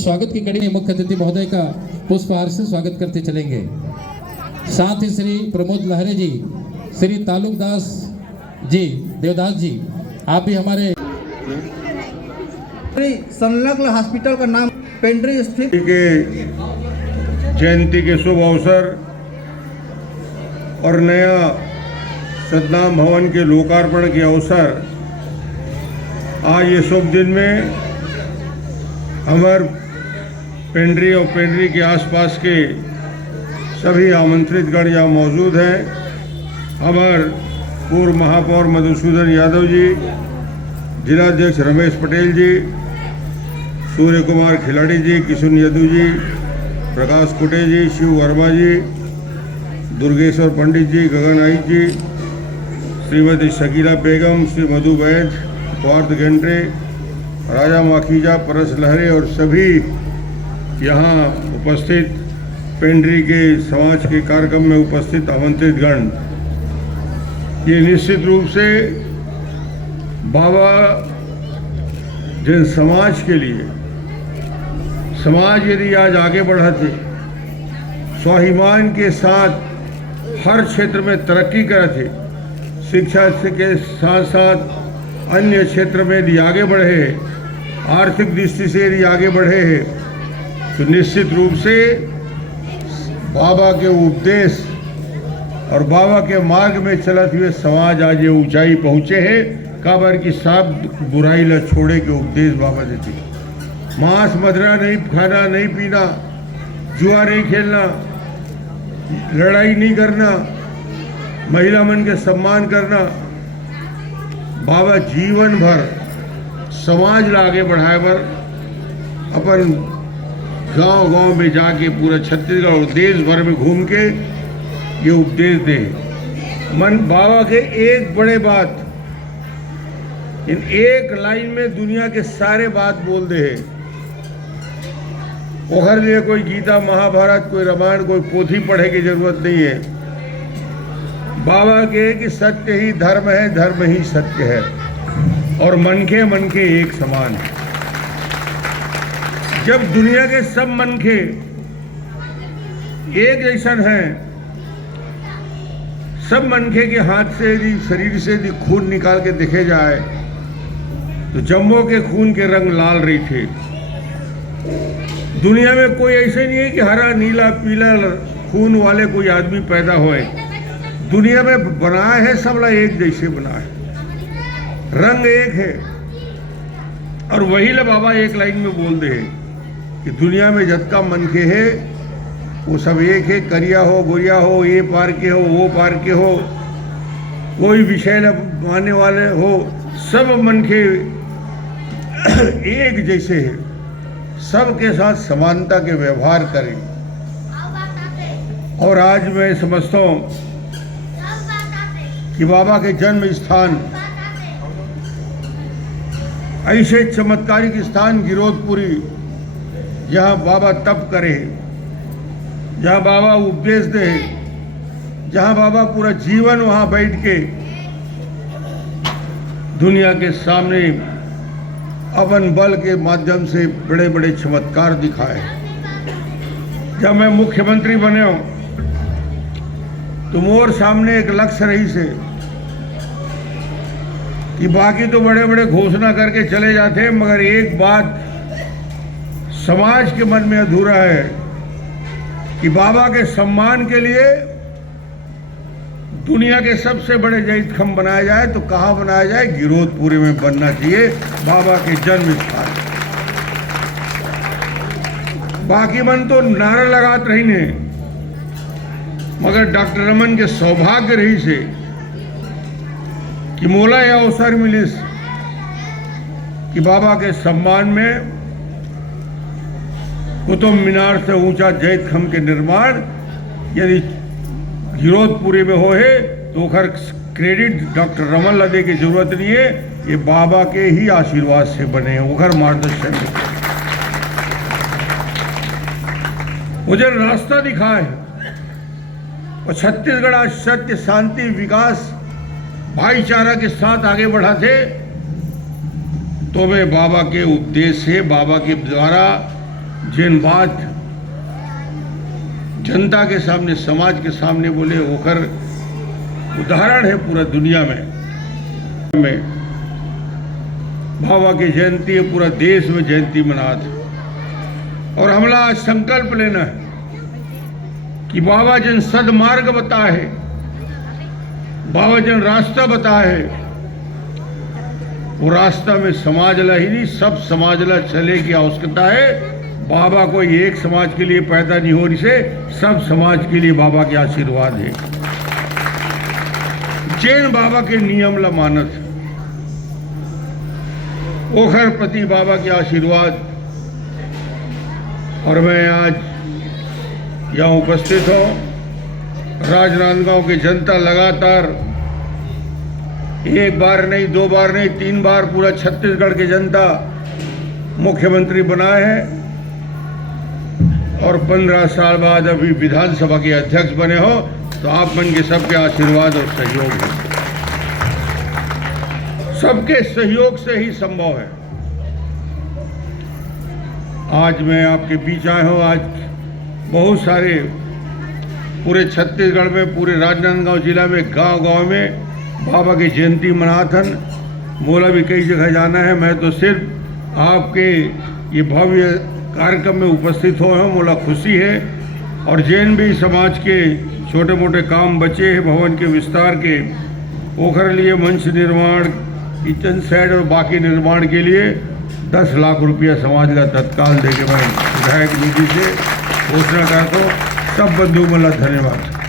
स्वागत की कड़ी में मुख्य अतिथि महोदय का पुष्पहार से स्वागत करते चलेंगे। साथ ही श्री प्रमोद लहरे जी, श्री तालुकदास जी, देवदास जी, आप भी हमारे संलग्न हॉस्पिटल का नाम पेंड्री स्थित के जयंती के शुभ अवसर और नया सतनाम भवन के लोकार्पण के अवसर आज ये शुभ दिन में हमारे पेंड्री और पेंड्री के आसपास के सभी आमंत्रित गण यहाँ मौजूद हैं। हमारे पूर्व महापौर मधुसूदन यादव जी, जिलाध्यक्ष रमेश पटेल जी, सूर्य कुमार खिलाड़ी जी, किशुन यदू जी, प्रकाश कुटे जी, शिव वर्मा जी, दुर्गेश्वर पंडित जी, गगन आइच जी, श्रीमती शकीला बेगम, श्री मधु वैद, पार्थ गेंड्रे, राजा माखीजा, परस लहरे और सभी यहाँ उपस्थित पेंड्री के समाज के कार्यक्रम में उपस्थित आमंत्रित गण, ये निश्चित रूप से बाबा जिन समाज के लिए, समाज यदि आज आगे बढ़ा थे, स्वाभिमान के साथ हर क्षेत्र में तरक्की करे थे, शिक्षा के साथ साथ अन्य क्षेत्र में यदि आगे बढ़े, आर्थिक दृष्टि से यदि आगे बढ़े हैं, तो निश्चित रूप से बाबा के उपदेश और बाबा के मार्ग में चलते हुए समाज आज ये ऊंचाई पहुँचे हैं। काबर की साफ बुराई ला छोड़े के उपदेश बाबा देते। मांस मदिरा नहीं खाना, नहीं पीना, जुआ नहीं खेलना, लड़ाई नहीं करना, महिला मन के सम्मान करना। बाबा जीवन भर समाज ला आगे बढ़ाए बर अपन गांव-गांव में जाके पूरा छत्तीसगढ़ और देश भर में घूम के ये उपदेश दे। मन बाबा के एक बड़े बात, इन एक लाइन में दुनिया के सारे बात बोल दे है। ओहर लिए कोई गीता, महाभारत, कोई रामायण, कोई पोथी पढ़े की जरूरत नहीं है। बाबा के कि सत्य ही धर्म है, धर्म ही सत्य है और मनखे एक समान है। जब दुनिया के सब मनखे एक जैसन हैं, सब मनखे के हाथ से यदि शरीर से यदि खून निकाल के देखे जाए तो जम्मू के खून के रंग लाल रही थे। दुनिया में कोई ऐसे नहीं है कि हरा, नीला, पीला खून वाले कोई आदमी पैदा होए। दुनिया में बनाए है सबला एक जैसे बना है, रंग एक है। और वही ला बाबा एक लाइन में बोल दे कि दुनिया में जतका मनखे है वो सब एक है, करिया हो, गोरिया हो, ये पार के हो, वो पार के हो, कोई विषय मानने वाले हो, सब मनखे एक जैसे है, सबके साथ समानता के व्यवहार करें। और आज मैं समझता हूँ कि बाबा के जन्म स्थान, ऐसे चमत्कारिक स्थान गिरोधपुरी, जहाँ बाबा तप करे, जहाँ बाबा उपदेश दे, जहाँ बाबा पूरा जीवन वहाँ बैठ के दुनिया के सामने अपन बल के माध्यम से बड़े बड़े चमत्कार दिखाए। जब मैं मुख्यमंत्री बने हूँ तो मोर सामने एक लक्ष्य रही से कि बाकी तो बड़े बड़े घोषणा करके चले जाते हैं, मगर एक बात समाज के मन में अधूरा है कि बाबा के सम्मान के लिए दुनिया के सबसे बड़े जैत खम्भ बनाया जाए तो कहाँ बनाया जाए? गिरोधपुरी में बनना चाहिए, बाबा के जन्म स्थान। बाकी मन तो नारा लगात रही ने, मगर डॉक्टर रमन के सौभाग्य रही से कि मोला यह अवसर मिलिस कि बाबा के सम्मान में कुतुब मीनार से ऊंचा जैत खम्भ के निर्माण यदि गिरोधपुरी में हो है तो ओकर क्रेडिट डॉक्टर रमन ला दे की जरूरत नहीं है, ये बाबा के ही आशीर्वाद से बने हैं, ओकर मार्गदर्शन में मुझे रास्ता दिखा है। और छत्तीसगढ़ आज सत्य, शांति, विकास, भाईचारा के साथ आगे बढ़ा थे तो वे बाबा के उपदेश से, बाबा के द्वारा जिन बात जनता के सामने, समाज के सामने बोले, होकर उदाहरण है पूरा दुनिया में बाबा की जयंती है, पूरा देश में जयंती मना था। और हमला आज संकल्प लेना है कि बाबा जिन सदमार्ग बताए है, बाबा जिन रास्ता बताए है, वो रास्ता में समाजला ही नहीं, सब समाजला चले की आवश्यकता है। बाबा कोई एक समाज के लिए पैदा नहीं हो रही से, सब समाज के लिए बाबा के आशीर्वाद है। जैन बाबा के नियम ला मानत, ओखर प्रति बाबा के आशीर्वाद। और मैं आज यहाँ उपस्थित हूँ। राजनांदगांव की जनता लगातार एक बार नहीं, दो बार नहीं, 3 बार पूरा छत्तीसगढ़ की जनता मुख्यमंत्री बनाए हैं और 15 साल बाद अभी विधानसभा के अध्यक्ष बने हो, तो आप मन के सबके आशीर्वाद और सहयोग है, सबके सहयोग से ही संभव है। आज मैं आपके बीच आया हूँ। आज बहुत सारे पूरे छत्तीसगढ़ में, पूरे राजनांदगांव जिला में, गांव-गांव में बाबा की जयंती मनाथन। मोला भी कई जगह जाना है, मैं तो सिर्फ आपके ये भव्य कार्यक्रम में उपस्थित हुए हूँ, मोला खुशी है। और जैन भी समाज के छोटे मोटे काम बचे हैं, भवन के विस्तार के, ओखर लिए मंच निर्माण, किचन सेट और बाकी निर्माण के लिए 10 लाख रुपया समाज का तत्काल देके मैं विधायक निधि से घोषणा करता हूँ। सब बंधु मला धन्यवाद।